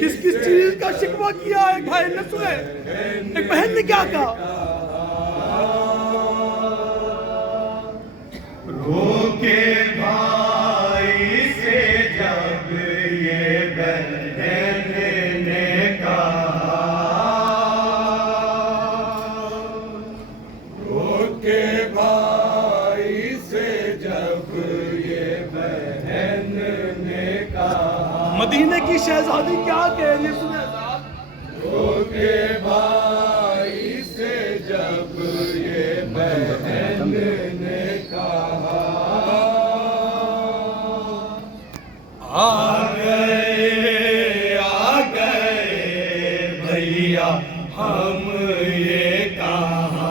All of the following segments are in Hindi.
किस किस चीज का शिकवा किया एक भाई ने सुने, एक बहन ने क्या कहा? रोके भाई से जब ये बहन ने कहा, रोके भाई से जब ये बहन ने कहा, मदीने की शहजादी क्या कह रही है सुने? रोके भाई से जब ये बहन ने कहा, आ गए भैया हम ये कहा,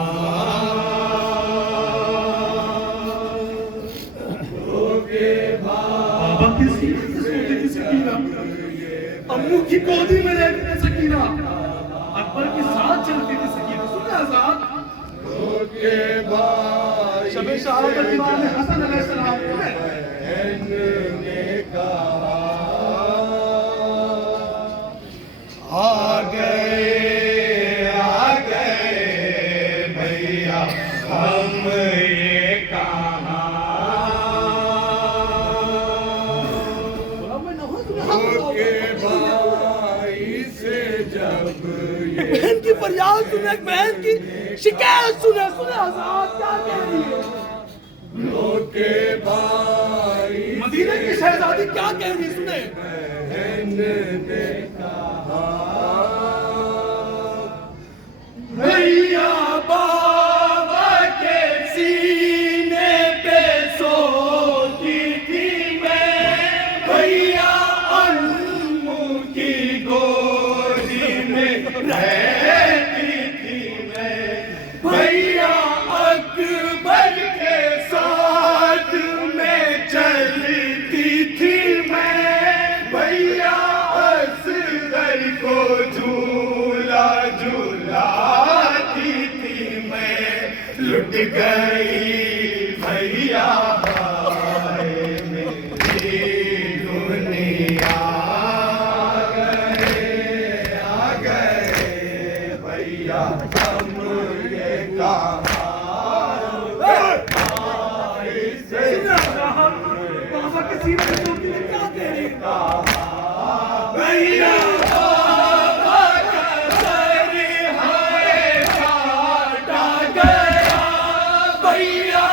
रोके बाबा किसी सकीना, अम्मू की गोदी में रहती थी सकीना, अकबर के साथ चलती थी सकीना। सुने आजाद, रोके भाई शबे शहादत इमाम हसन अलैहिस्सलाम ने कहा, आ गए भैया हम ये कहा, रोके भाई से जब ये बहन की फरियाद सुने, एक बहन की शिकायत सुने। सुने आजाद क्या कह रही है? रोके भाई मदीने की शहजादी क्या कह रही है सुने? बहन ने कहा, भैया बाबा के सीने पे सोती थी मैं, भैया अम्मू की गोदी में रहती थी मैं, भैया अकबर के साथ में चलती थी मैं, भैया असगर को झूला झूलाती थी मैं, लुट गई भैया हाय मेरी दुनिया, आ गए भैया हम ये कहा, बाबा के सीने पे चोटी में क्या कह रही है? भैया बाबा का सर हाय काटा गया, भैया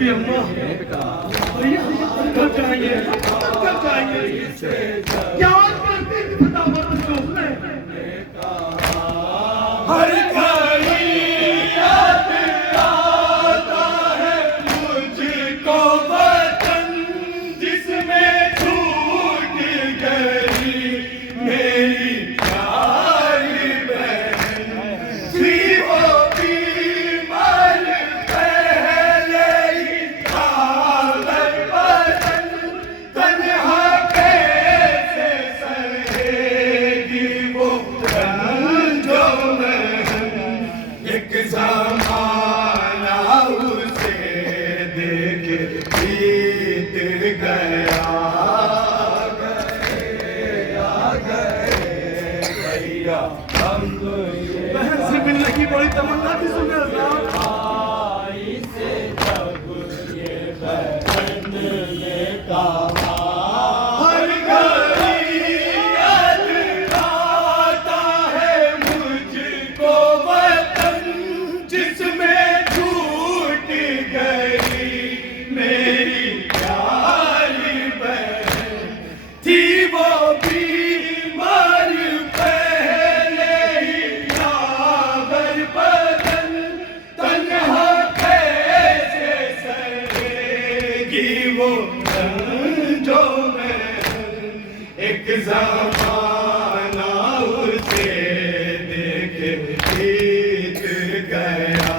भी अम्मा भैया कब जाएंगे, कब जाएंगे? क्या करते थे फटाफट उसको उसने? हर घड़ी याद आता है मुझको वतन जिसमें छूट गई मेरी प्यारी बहन थी वो बीमार पहले ही काबर बदन तन्हा कैसे सहेगी वो रंजो महन एक ज़माना उसे देख बीत गया भैया हम बहन से मिलने की बड़ी तमन्ना थी सुने साहब। हर घड़ी याद आता है मुझको वतन जिसमें छूट गई मेरी प्यारी बहन थी वो बीमार पहले ही काबर बदन तन्हा कैसे सहेगी वो रंजो महन एक ज़माना उसे देख बीत गया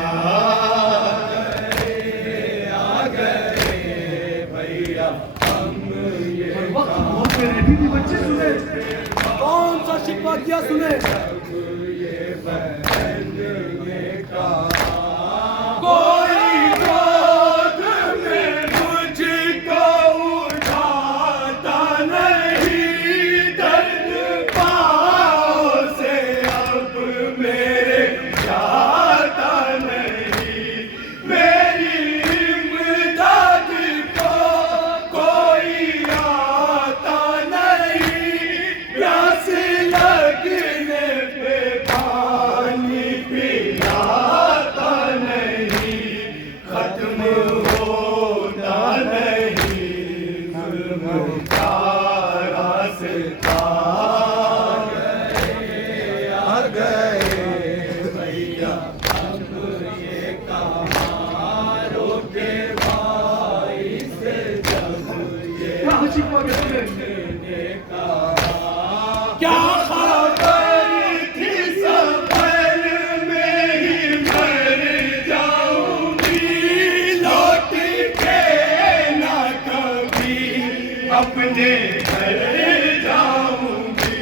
आ गए भैया हम ये वक्त बहुत में रहती थी बच्चे सुने, कौन सा शिकवा किया सुने? ये बहन ने कहा कोई गोद में मुझको उठाता नहीं दर्द पाँव से अब मेरे जाता नहीं मेरी इमदाद को कोई आता नहीं प्यास लगने पे पानी पिलाता नहीं खत्म होता नहीं जुल्म का रास्ता आ गए भैया अब ये कहारों के भाई से जब ये क्या शिकवा किया सुने? क्या खबर थी सफर में ही मर जाऊंगी लौट के ना कभी अपने घर जाऊंगी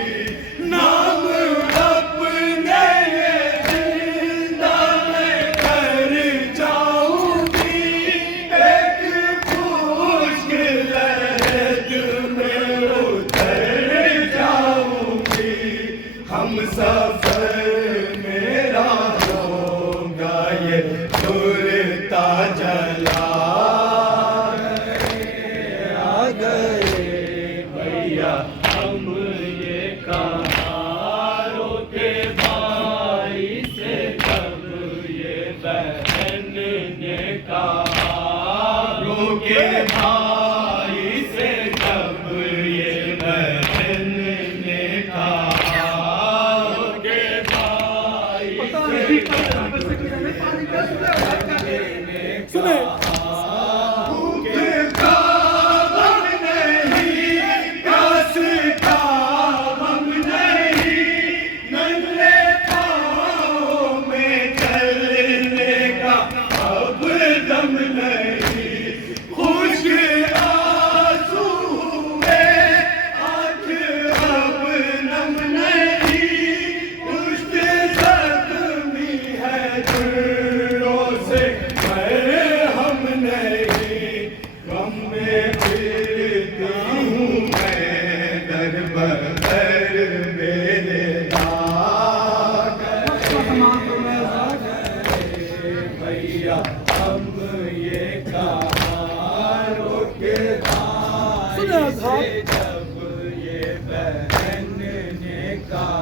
नाम अपने जिंदा में कर जाऊंगी एक मुश्किल लहद में उतर जाऊंगी हम सफर मेरा होगा ये जुड़ता जला आ गए भैया हम ये कहारों के भाई से जब ये बहन ने कहारों के भाई से जब ये बहन ने कहारों के भाई पता से नहीं कब से किसी पानी का सुने? भूख का गम नहीं प्यास का गम नहीं नन्हे पाँव में चलने का अब दम नहीं खुश आंसू हुए आँख अब नम नहीं पुष्ट जख्मी है दिलों से हम नहीं गम में फिरती हूँ मैं दर बदर मेरे दाग भैया हम ये कहारों के सुने भाई साहब। से जब ये बहन ने कहा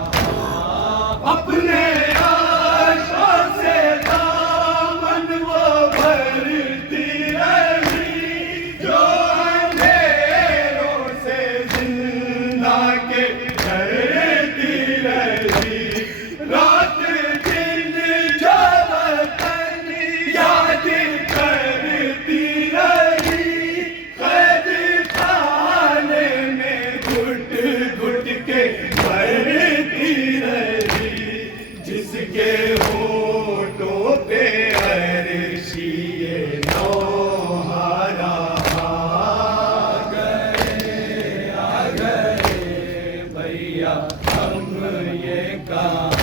अपने आशा से दामन वो भरती रहे भैया हम ये कहा